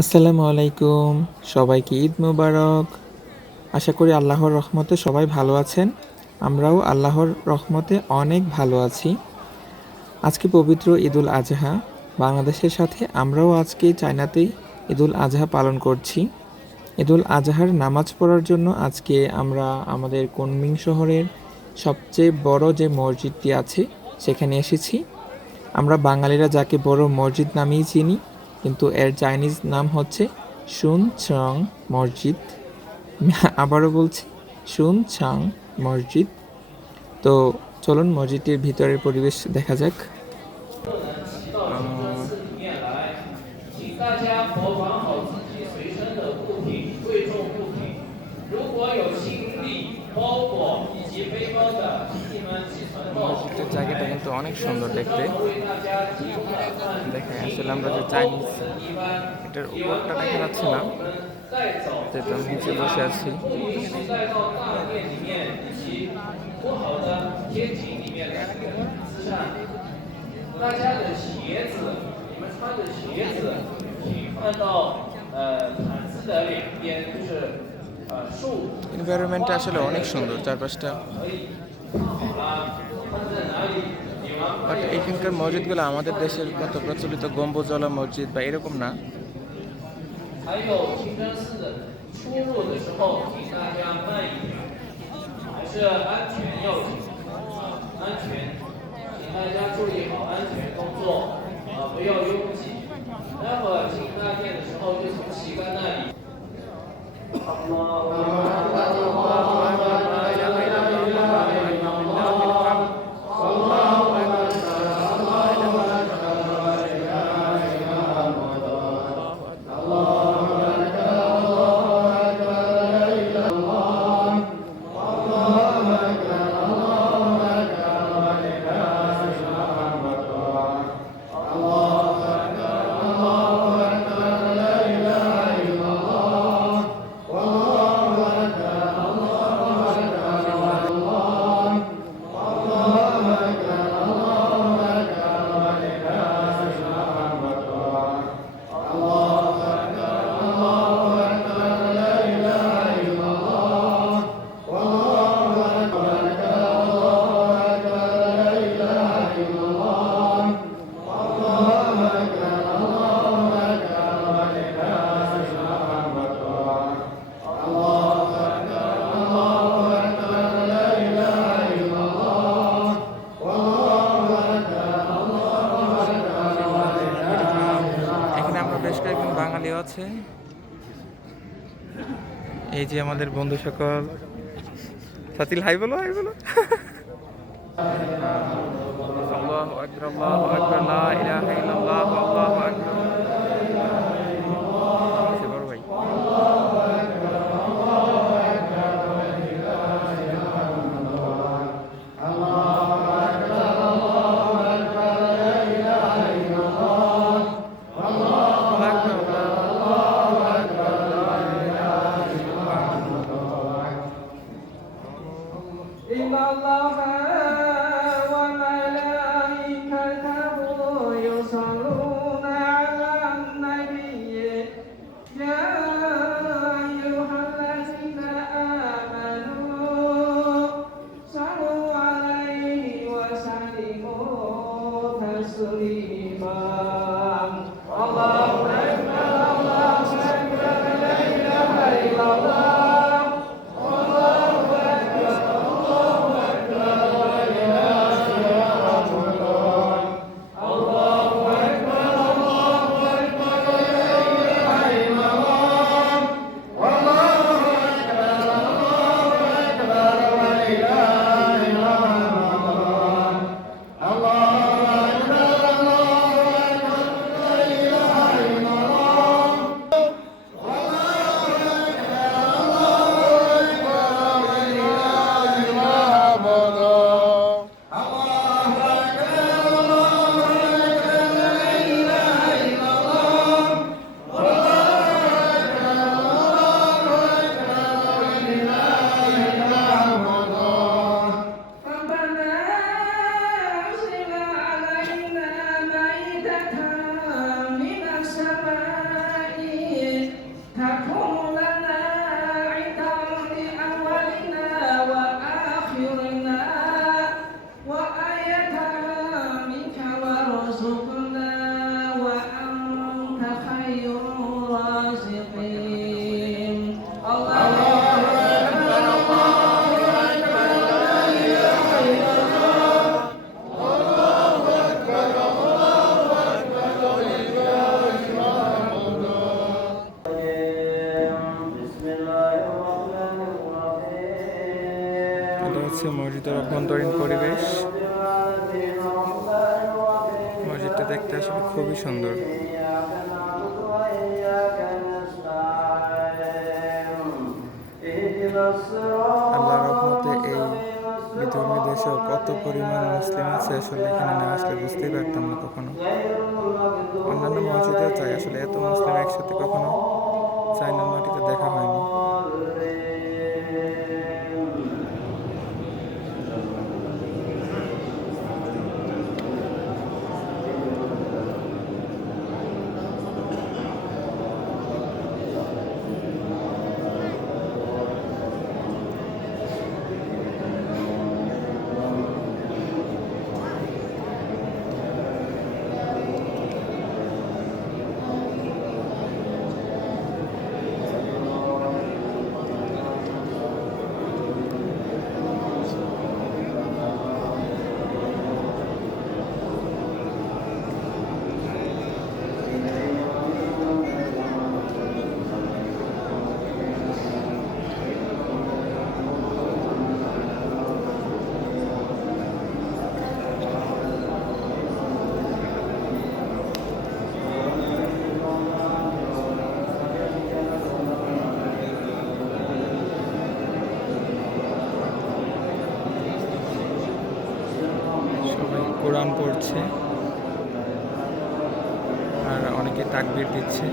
আসসালামু আলাইকুম। সবাইকে ঈদ মোবারক। আশা করি আল্লাহর রহমতে সবাই ভালো আছেন। আমরাও আল্লাহর রহমতে অনেক ভালো আছি। আজকে পবিত্র ঈদুল আজহা। বাংলাদেশের সাথে আমরাও আজকে চায়নাতেই ঈদুল আজহা পালন করছি। ঈদুল আজহার নামাজ পড়ার জন্য আজকে আমরা আমাদের কুনমিং শহরের সবচেয়ে বড় যে মসজিদটি আছে সেখানে এসেছি। আমরা বাঙালিরা যাকে বড় মসজিদ নামেই চিনি, কিন্তু এর চাইনিজ নাম হচ্ছে শুনছং মসজিদ। আমি আবারও বলছি, শুনছং মসজিদ। তো চলুন মসজিদটির ভিতরের পরিবেশ দেখা যাক। মসজিদের জায়গাটা কিন্তু অনেক সুন্দর দেখতে। দেখেন আসলে আমরা যে চাইনিজ এটার উপরটা দেখা যাচ্ছে না, যেহেতু আমি নিচে বসে আছি। এনভায়রনমেন্টটা আসলে অনেক সুন্দর, চারপাশটা। বাট এখানকার মসজিদগুলো আমাদের দেশের মতো প্রচলিত গম্বুজওয়ালা মসজিদ বা এরকম না। বেশ কয়েকজন বাঙালিও আছে। এই যে আমাদের বন্ধু সকল। সাতিল হাই বলো, হাই বলো। আল্লাহু আকবার, আল্লাহু আকবার, লা ইলাহা ইল্লাল্লাহ, আল্লাহু আকবার। বড় ভাই। হচ্ছে মসজিদের অভ্যন্তরীণ পরিবেশ। মসজিদটা দেখতে আসলে খুবই সুন্দর। আল্লাহর রহমতে এই বিধর্মী দেশেও কত পরিমাণ মুসলিম আছে, আসলে এখানে না আসলে বুঝতেই পারতাম না কখনো। অন্যান্য মসজিদেও চাই, আসলে এত মুসলিম একসাথে কখনো চায়নার মাটিতে দেখা হয়নি। সবাই কোরআন পড়ছে আর অনেকে তাকবীর দিচ্ছে।